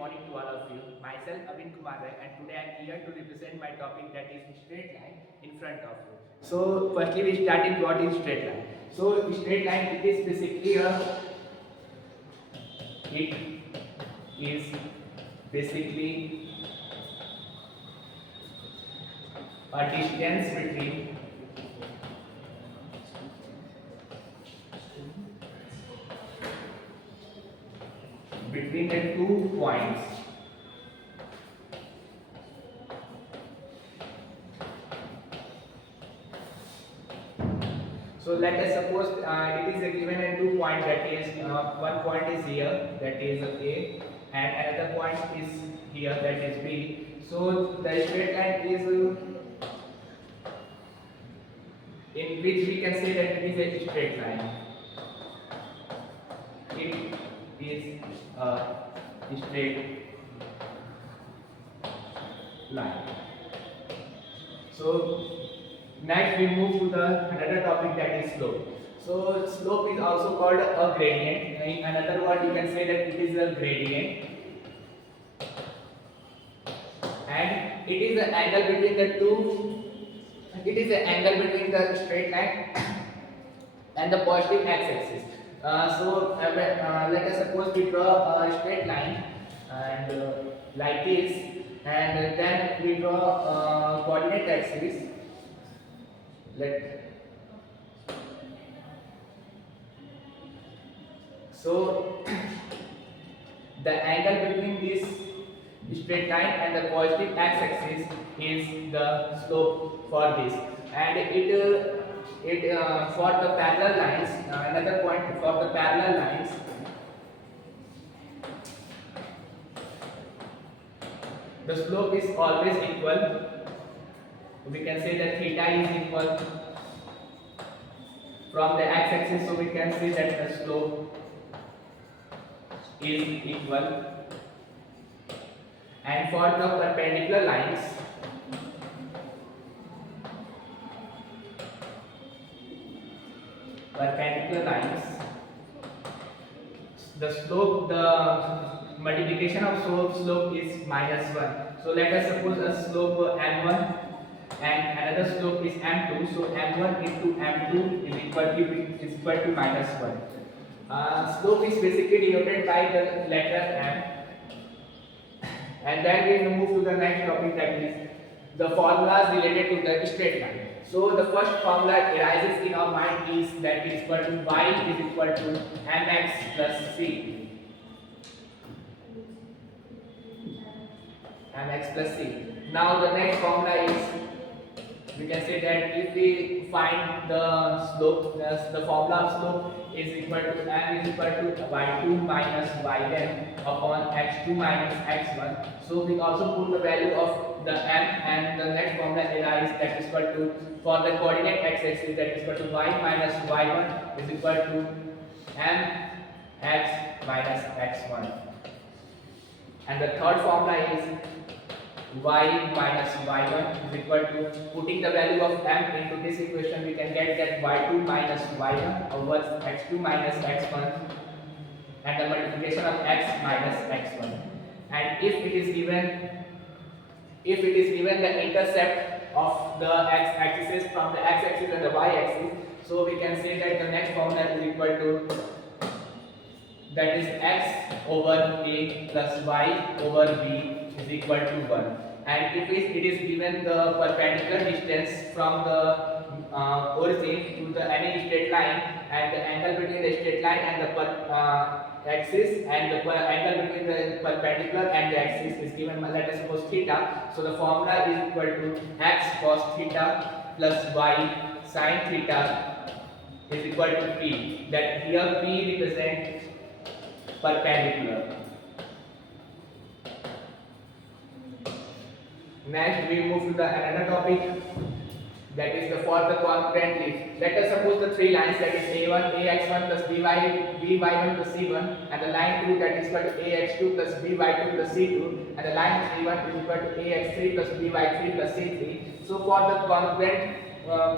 Morning to all of you. Myself Avin Kumar Rai, and today I am here to represent my topic, that is straight line in front of you. So firstly we start in what is straight line. So straight line, it is basically a distance between the 2 points. So let us suppose it is given at 2 points, that is one point is here, that is A, and another point is here, that is B. So the straight line is in which we can say that it is a straight line. It is a straight line. So next we move to the another topic, that is slope. So slope is also called a gradient. In another word you can say that it is a gradient, and it is the angle between the two. It is the angle between the straight line and the positive x-axis. Let us suppose we draw a straight line and like this, and then we draw a coordinate axis. So the angle between this straight line and the positive x-axis is the slope for this, and it for the parallel lines, another point for the parallel lines, the slope is always equal. We can say that theta is equal from the x-axis, so we can say that the slope is equal. And for the perpendicular lines, the slope, the multiplication of slope is -1. So let us suppose a slope m1 and another slope is m2. So m1 into m2 is equal to -1. Slope is basically denoted by the letter m. And then we move to the next topic, that is the formulas related to the straight line. So the first formula arises in our mind is that is equal to y is equal to mx plus c. Mx plus c. Now the next formula is, we can say that if we find the slope, the formula of slope is equal to m is equal to y2 minus yn upon x2 minus x1. So we also put the value of the m, and the next formula arises, that is equal to, for the coordinate x-axis, that is equal to y minus y1 is equal to mx minus x1. And the third formula is y minus y1 is equal to, putting the value of m into this equation, we can get that y2 minus y1 over x2 minus x1, and the multiplication of x minus x1. And if it is given the intercept of the x-axis from the x-axis and the y-axis, so we can say that the next formula is equal to, that is x over a plus y over b is equal to 1. And if it is given the perpendicular distance from the origin to the any straight line, and the angle between the straight line and the axis, and the angle between the perpendicular and the axis is given, let us suppose theta. So the formula is equal to x cos theta plus y sin theta is equal to p, that here p represents perpendicular. Next we move to the another topic, that is the for the congruent leaves. Let us suppose the three lines, that is a1 ax1 plus by1 plus c1, and the line 2, that is equal to ax2 plus by2 plus c2, and the line 3 1 is equal to ax3 plus by3 plus c3. So for the congruent,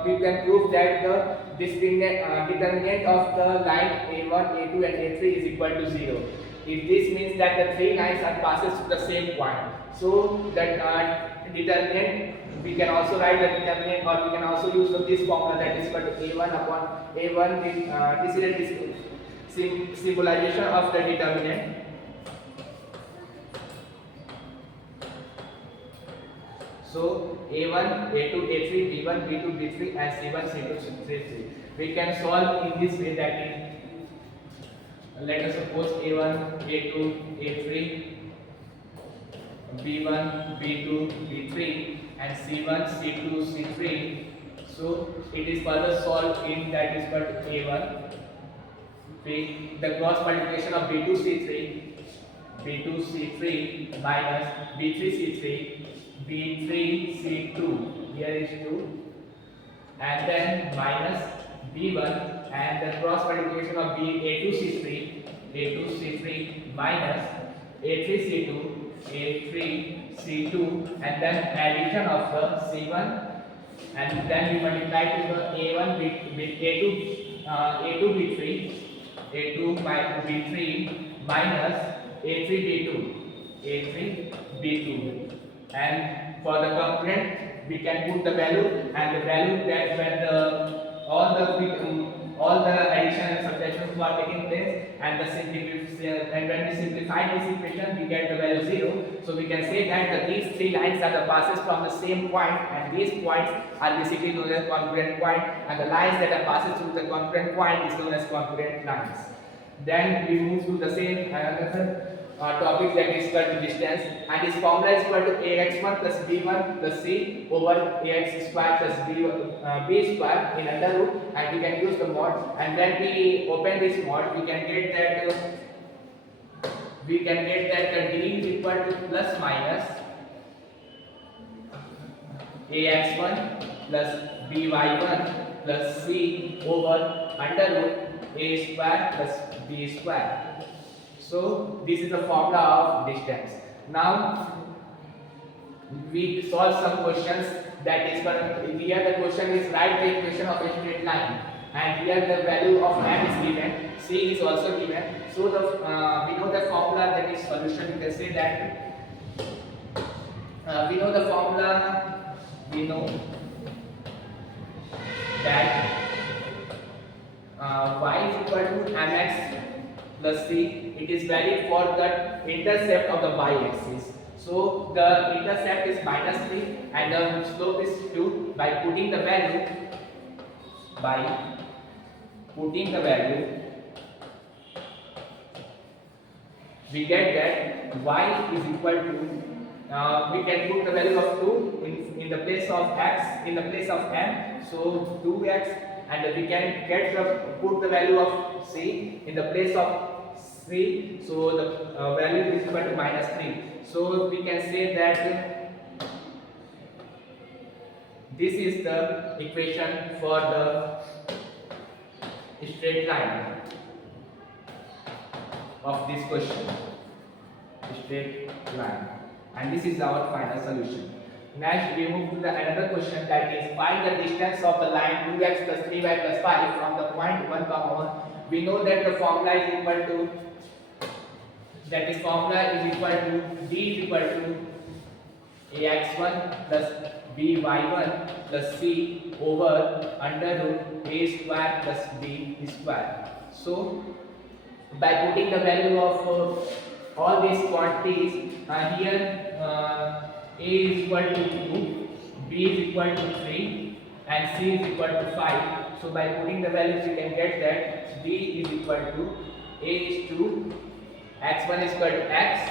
we can prove that the determinant of the line a1, a2 and a3 is equal to 0. if this means that the three lines are passes to the same point. So that determinant, we can also write the determinant, or we can also use this formula, that is equal to a1 upon a1. This is a symbolization of the determinant. So a1, a2, a3, b1, b2, b3, and c1, c2, c3. We can solve in this way, that is, let us suppose a1, a2, a3, b1, b2, b3, and c1, c2, c3. So it is further solved in that is equal to a1, the cross multiplication of b2, c3, b2, c3 minus b3, c3, b3, c2, here is 2, and then minus b1, and the cross multiplication of a2, c3, a2, c3 minus a3, c2, a3, c2, and then addition of the c1, and then we multiply to the a1 a2, b3, a2 b3 minus a3 b2, a3 b2, and for the component we can put the value, and the value that when all the addition and subtractions are taking place, and when we simplify this equation, we get the value 0. So we can say that these three lines are the passes from the same point, and these points are basically known as congruent point, and the lines that are passes through the congruent point is known as congruent lines. Then we move to the same another topic, that is equal to distance, and this formula is equal to ax1 plus b1 plus c over ax square plus b square in under root, and we can use the mod, and when we open this mod, we can get that the d is equal to plus minus ax1 plus by1 plus c over under root a square plus b square. So this is the formula of distance. Now we solve some questions, that is, here the question is write the equation of a straight line, and here the value of m is given, c is also given. So we know the formula, that is solution. You can say that we know the formula. We know that y is equal to mx plus c. It is valid for the intercept of the y-axis. So the intercept is minus 3 and the slope is 2. By putting the value, we get that y is equal to, we can put the value of 2 in the place of x, in the place of m, so 2x, and we can put the value of c in the place of 3, so the value is equal to minus 3. So we can say that this is the equation for the straight line of this question, straight line, and this is our final solution. Next we move to the another question, that is find the distance of the line 2x plus 3y plus 5 from the point 1, 1. We know that the formula is equal to, that is formula is equal to d is equal to ax1 plus by1 plus c over under root a square plus b square. So by putting the value of all these quantities, here a is equal to 2, b is equal to 3, and c is equal to 5. So by putting the values, we can get that d is equal to a is to x1 is equal to x,